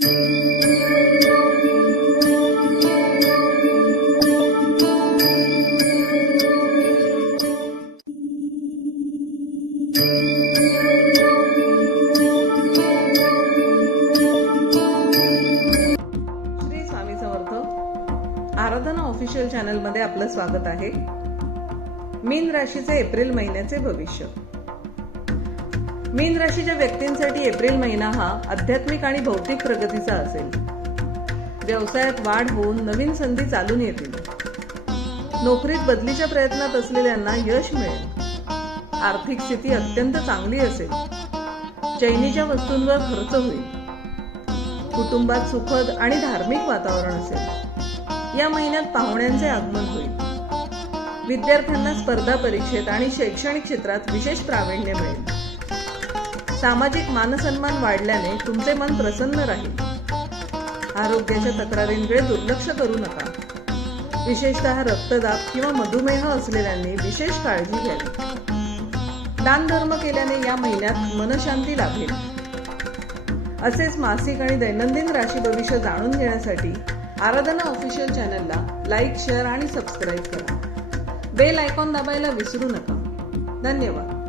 स्वामी समर्थ. आराधना official channel मध्ये आपलं स्वागत आहे. मीन राशीचे एप्रिल महिन्याचे भविष्य. मीन राशीच्या व्यक्तींसाठी एप्रिल महिना हा आध्यात्मिक आणि भौतिक प्रगतीचा असेल. व्यवसायात वाढ होऊन नवीन संधी चालून येतील. नोकरीत बदलीच्या प्रयत्नात असलेल्यांना यश मिळेल. आर्थिक स्थिती अत्यंत चांगली असेल. चैनीच्या वस्तूंवर खर्च होईल. कुटुंबात सुखद आणि धार्मिक वातावरण असेल. या महिन्यात पाहुण्यांचे आगमन होईल. विद्यार्थ्यांना स्पर्धा परीक्षेत आणि शैक्षणिक क्षेत्रात विशेष प्रावीण्य मिळेल. सामाजिक मानसन्मान वाढल्याने तुमचे मन प्रसन्न राहील. आरोग्याच्या तक्रारींकडे दुर्लक्ष करू नका. विशेषतः रक्तदाब किंवा मधुमेह असलेल्यांनी विशेष काळजी घ्यावी. दान धर्म केल्याने या महिन्यात मनशांती लाभेल. असेच मासिक आणि दैनंदिन राशी भविष्य जाणून घेण्यासाठी आराधना ऑफिशियल चॅनलला लाईक, शेअर आणि सबस्क्राईब करा. बेल आयकॉन दाबायला विसरू नका. धन्यवाद.